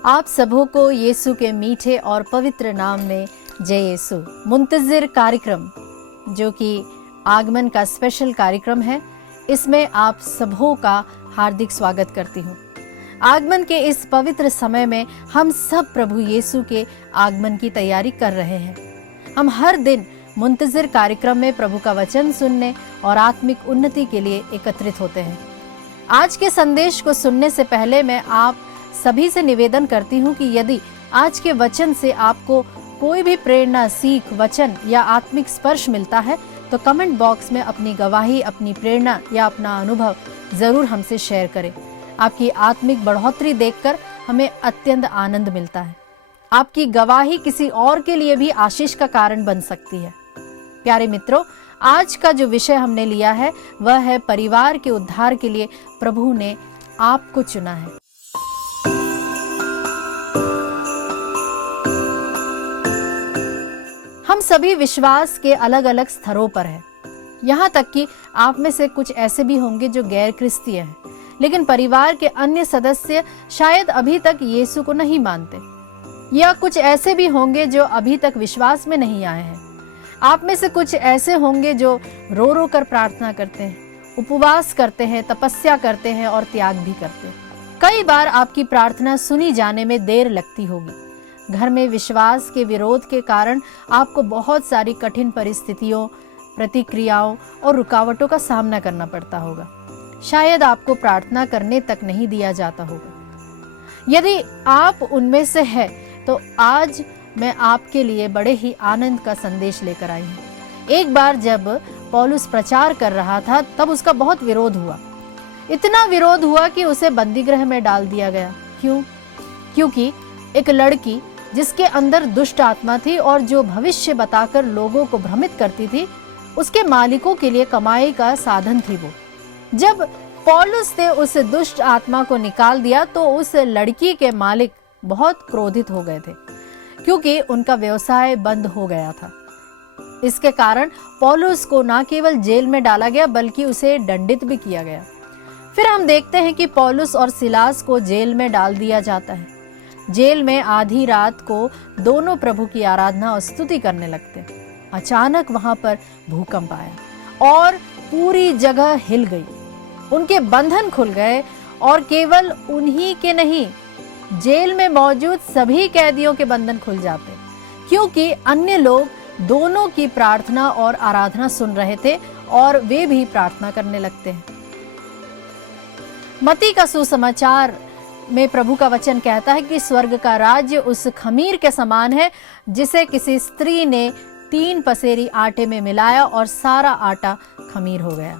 आप सबों को यीशु के मीठे और पवित्र नाम में जय यीशु। मुंतज़िर कार्यक्रम जो कि आगमन का स्पेशल कार्यक्रम है, इसमें आप सबों का हार्दिक स्वागत करती हूँ। आगमन के इस पवित्र समय में हम सब प्रभु यीशु के आगमन की तैयारी कर रहे हैं। हम हर दिन मुंतज़िर कार्यक्रम में प्रभु का वचन सुनने और आत्मिक उन्नति के लिए एकत्रित होते हैं। आज के संदेश को सुनने से पहले मैं आप सभी से निवेदन करती हूँ कि यदि आज के वचन से आपको कोई भी प्रेरणा, सीख, वचन या आत्मिक स्पर्श मिलता है तो कमेंट बॉक्स में अपनी गवाही, अपनी प्रेरणा या अपना अनुभव जरूर हमसे शेयर करें। आपकी आत्मिक बढ़ोतरी देखकर हमें अत्यंत आनंद मिलता है। आपकी गवाही किसी और के लिए भी आशीष का कारण बन सकती है। प्यारे मित्रों, आज का जो विषय हमने लिया है वह है परिवार के उद्धार के लिए प्रभु ने आपको चुना है। हम सभी विश्वास के अलग अलग स्तरों पर हैं। यहाँ तक कि आप में से कुछ ऐसे भी होंगे जो गैर क्रिस्तीय हैं, लेकिन परिवार के अन्य सदस्य शायद अभी तक यीशु को नहीं मानते, या कुछ ऐसे भी होंगे जो अभी तक विश्वास में नहीं आए हैं। आप में से कुछ ऐसे होंगे जो रो रो कर प्रार्थना करते हैं, उपवास करते हैं, तपस्या करते हैं और त्याग भी करते हैं। कई बार आपकी प्रार्थना सुनी जाने में देर लगती होगी। घर में विश्वास के विरोध के कारण आपको बहुत सारी कठिन परिस्थितियों, प्रतिक्रियाओं और रुकावटों का सामना करना पड़ता होगा। शायद आपको प्रार्थना करने तक नहीं दिया जाता होगा। यदि आप उनमें से हैं तो आज मैं आपके लिए बड़े ही आनंद का संदेश लेकर आई हूँ। एक बार जब पौलुस प्रचार कर रहा था तब उसका बहुत विरोध हुआ। इतना विरोध हुआ कि उसे बंदीगृह में डाल दिया गया। क्यों? क्योंकि एक लड़की जिसके अंदर दुष्ट आत्मा थी और जो भविष्य बताकर लोगों को भ्रमित करती थी, उसके मालिकों के लिए कमाई का साधन थी वो। जब पौलुस ने उस दुष्ट आत्मा को निकाल दिया तो उस लड़की के मालिक बहुत क्रोधित हो गए थे, क्योंकि उनका व्यवसाय बंद हो गया था। इसके कारण पौलुस को न केवल जेल में डाला गया बल्कि उसे दंडित भी किया गया। फिर हम देखते हैं कि पौलुस और सिलास को जेल में डाल दिया जाता है। जेल में आधी रात को दोनों प्रभु की आराधना और स्तुति करने लगते। अचानक वहां पर भूकंप आया और पूरी जगह हिल गई। उनके बंधन खुल गए और केवल उन्हीं के नहीं, जेल में मौजूद सभी कैदियों के बंधन खुल जाते, क्योंकि अन्य लोग दोनों की प्रार्थना और आराधना सुन रहे थे और वे भी प्रार्थना करने लगते हैं। मत्ती का सुसमाचार में प्रभु का वचन कहता है कि स्वर्ग का राज्य उस खमीर के समान है जिसे किसी स्त्री ने 3 पसेरी आटे में मिलाया और सारा आटा खमीर हो गया।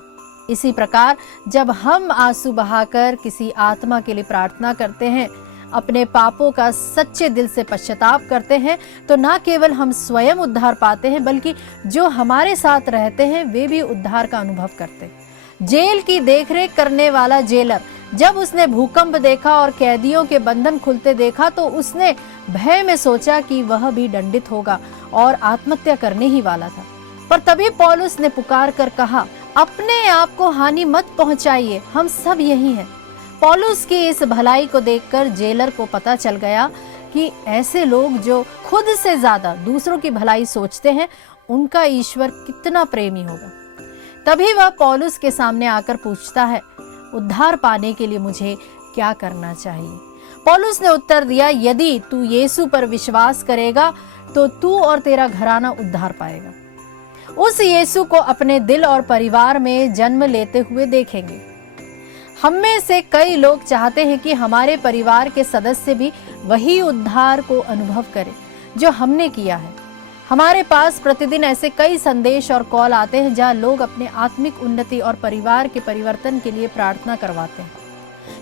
इसी प्रकार जब हम आंसू बहाकर किसी आत्मा के लिए प्रार्थना करते हैं, अपने पापों का सच्चे दिल से पश्चाताप करते हैं, तो न केवल हम स्वयं उद्धार पाते हैं बल्कि जो हमारे साथ रहते हैं वे भी उद्धार का अनुभव करते हैं। जेल की देखरेख करने वाला जेलर जब उसने भूकंप देखा और कैदियों के बंधन खुलते देखा तो उसने भय में सोचा कि वह भी दंडित होगा और आत्महत्या करने ही वाला था। पर तभी पौलुस ने पुकार कर कहा, अपने आप को हानि मत पहुंचाइए, हम सब यही हैं। पौलुस की इस भलाई को देखकर जेलर को पता चल गया कि ऐसे लोग जो खुद से ज्यादा दूसरों की भलाई सोचते हैं, उनका ईश्वर कितना प्रेमी होगा। तभी वह पौलुस के सामने आकर पूछता है, उद्धार पाने के लिए मुझे क्या करना चाहिए? पौलुस ने उत्तर दिया, यदि तू यीशु पर विश्वास करेगा तो तू और तेरा घराना उद्धार पाएगा। उस यीशु को अपने दिल और परिवार में जन्म लेते हुए देखेंगे। हम में से कई लोग चाहते हैं कि हमारे परिवार के सदस्य भी वही उद्धार को अनुभव करें जो हमने किया है। हमारे पास प्रतिदिन ऐसे कई संदेश और कॉल आते हैं जहां लोग अपने आत्मिक उन्नति और परिवार के परिवर्तन के लिए प्रार्थना करवाते हैं।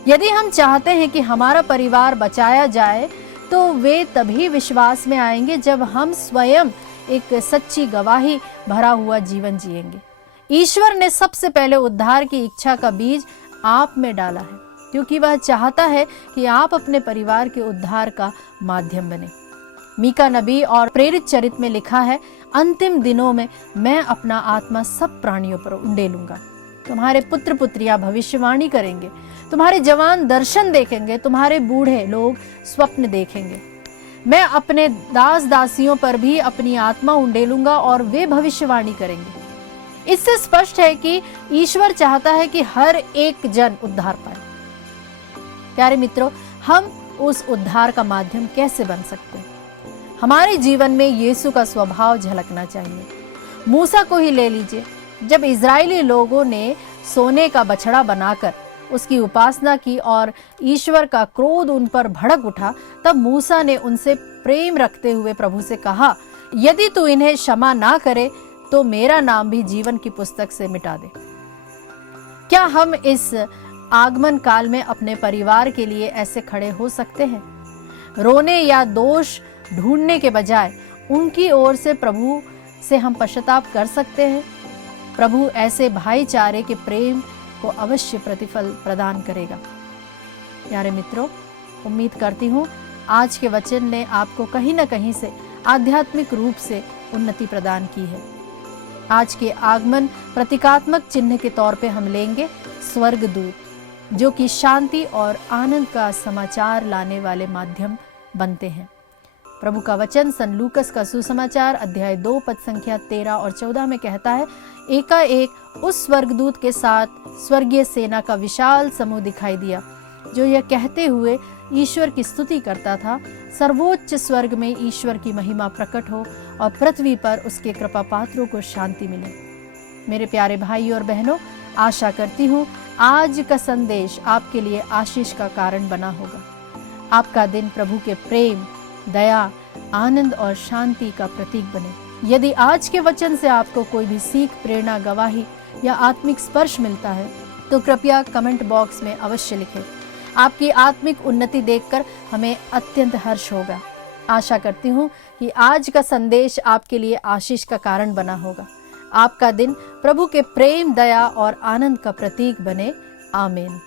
यदि हम चाहते हैं कि हमारा परिवार बचाया जाए तो वे तभी विश्वास में आएंगे जब हम स्वयं एक सच्ची गवाही भरा हुआ जीवन जिएंगे। ईश्वर ने सबसे पहले उद्धार की इच्छा का बीज आप में डाला है, क्योंकि वह चाहता है कि आप अपने परिवार के उद्धार का माध्यम बने। मीका नबी और प्रेरित चरित्र में लिखा है, अंतिम दिनों में मैं अपना आत्मा सब प्राणियों पर उंडेलूंगा। तुम्हारे पुत्र पुत्रियां भविष्यवाणी करेंगे, तुम्हारे जवान दर्शन देखेंगे, तुम्हारे बूढ़े लोग स्वप्न देखेंगे। मैं अपने दास दासियों पर भी अपनी आत्मा उंडेलूंगा और वे भविष्यवाणी करेंगे। इससे स्पष्ट है कि ईश्वर चाहता है कि हर एक जन उद्धार पाए। प्यारे मित्रों, हम उस उद्धार का माध्यम कैसे बन सकते हैं? हमारे जीवन में यीशु का स्वभाव झलकना चाहिए। मूसा को ही ले लीजिए। जब इजरायली लोगों ने सोने का बछड़ा बनाकर उसकी उपासना की और ईश्वर का क्रोध उन पर भड़क उठा, तब मूसा ने उनसे प्रेम रखते हुए प्रभु से कहा, यदि तू इन्हें क्षमा ना करे तो मेरा नाम भी जीवन की पुस्तक से मिटा दे। क्या हम इस आगमन काल में अपने परिवार के लिए ऐसे खड़े हो सकते हैं? रोने या दोष ढूंढने के बजाय उनकी ओर से प्रभु से हम पश्चाताप कर सकते हैं। प्रभु ऐसे भाईचारे के प्रेम को अवश्य प्रतिफल प्रदान करेगा। प्यारे मित्रों, उम्मीद करती हूँ आज के वचन ने आपको कहीं न कहीं से आध्यात्मिक रूप से उन्नति प्रदान की है। आज के आगमन प्रतीकात्मक चिन्ह के तौर पे हम लेंगे स्वर्गदूत, जो कि शांति और आनंद का समाचार लाने वाले माध्यम बनते हैं। प्रभु का वचन सन लूकस का सुसमाचार अध्याय 2 पद संख्या 13 और 14 में कहता है, एकाएक उस स्वर्गदूत के साथ स्वर्गीय सेना का विशाल समूह दिखाई दिया, जो यह कहते हुए ईश्वर की स्तुति करता था, सर्वोच्च स्वर्ग में ईश्वर की महिमा प्रकट हो और पृथ्वी पर उसके कृपा पात्रों को शांति मिले। मेरे प्यारे भाई और बहनों, आशा करती हूँ आज का संदेश आपके लिए आशीष का कारण बना होगा। आपका दिन प्रभु के प्रेम, दया, आनंद और शांति का प्रतीक बने। यदि आज के वचन से आपको कोई भी सीख, प्रेरणा, गवाही या आत्मिक स्पर्श मिलता है तो कृपया कमेंट बॉक्स में अवश्य लिखें। आपकी आत्मिक उन्नति देखकर हमें अत्यंत हर्ष होगा। आशा करती हूँ कि आज का संदेश आपके लिए आशीष का कारण बना होगा। आपका दिन प्रभु के प्रेम, दया और आनंद का प्रतीक बने। आमीन।